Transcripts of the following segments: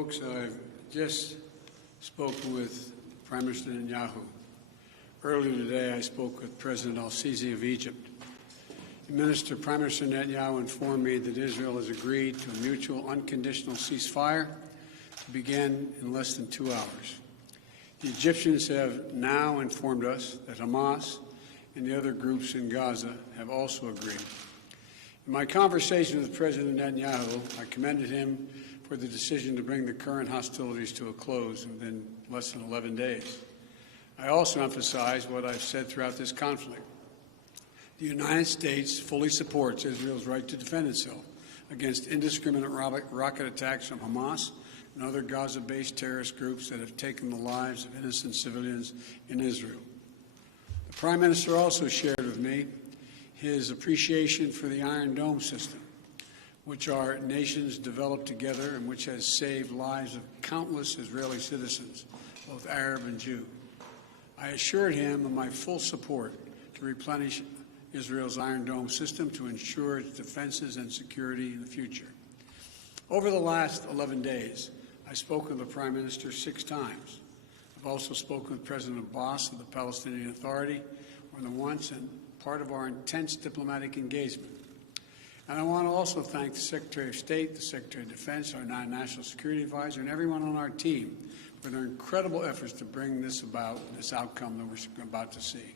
folks. I've just spoken with Prime Minister Netanyahu. Earlier today, I spoke with President al-Sisi of Egypt. Prime Minister Netanyahu informed me that Israel has agreed to a mutual unconditional ceasefire to begin in less than 2 hours. The Egyptians have now informed us that Hamas and the other groups in Gaza have also agreed. In my conversation with President Netanyahu, I commended him for the decision to bring the current hostilities to a close within less than 11 days. I also emphasized what I've said throughout this conflict. The United States fully supports Israel's right to defend itself against indiscriminate rocket attacks from Hamas and other Gaza-based terrorist groups that have taken the lives of innocent civilians in Israel. The Prime Minister also shared with me his appreciation for the Iron Dome system, which our nations developed together and which has saved lives of countless Israeli citizens, both Arab and Jew. I assured him of my full support to replenish Israel's Iron Dome system to ensure its defenses and security in the future. Over the last 11 days, I've spoken with the Prime Minister 6 times. I've also spoken with President Abbas of the Palestinian Authority more than once, and part of our intense diplomatic engagement. And I want to also thank the Secretary of State, the Secretary of Defense, our National Security Advisor, and everyone on our team for their incredible efforts to bring this outcome that we're about to see.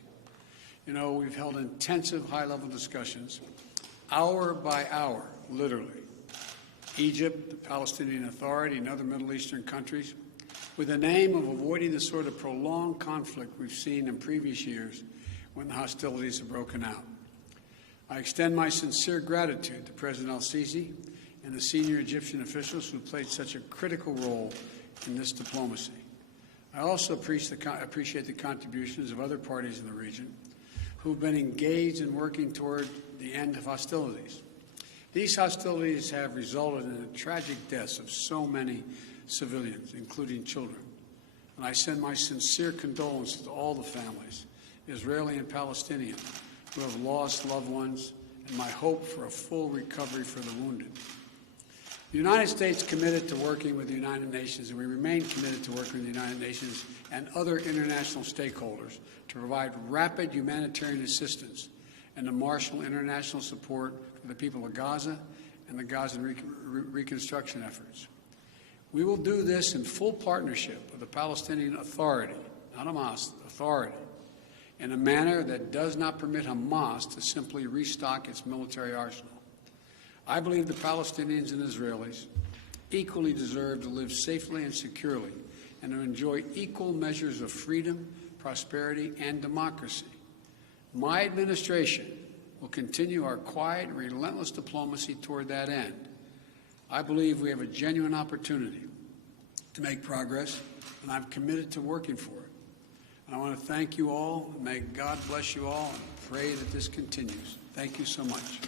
You know, we've held intensive high-level discussions, hour by hour, literally. Egypt, the Palestinian Authority, and other Middle Eastern countries, with the aim of avoiding the sort of prolonged conflict we've seen in previous years when the hostilities have broken out. I extend my sincere gratitude to President al-Sisi and the senior Egyptian officials who played such a critical role in this diplomacy. I also appreciate the contributions of other parties in the region who've been engaged in working toward the end of hostilities. These hostilities have resulted in the tragic deaths of so many civilians, including children. And I send my sincere condolences to all the families, Israeli and Palestinian, who have lost loved ones, and my hope for a full recovery for the wounded. The United States committed to working with the United Nations, and we remain committed to working with the United Nations and other international stakeholders to provide rapid humanitarian assistance and to marshal international support for the people of Gaza and the Gaza reconstruction efforts. We will do this in full partnership with the Palestinian Authority, not Hamas, Authority, in a manner that does not permit Hamas to simply restock its military arsenal. I believe the Palestinians and Israelis equally deserve to live safely and securely and to enjoy equal measures of freedom, prosperity, and democracy. My administration will continue our quiet and relentless diplomacy toward that end. I believe we have a genuine opportunity to make progress, and I'm committed to working for it. And I want to thank you all. May God bless you all, and pray that this continues. Thank you so much.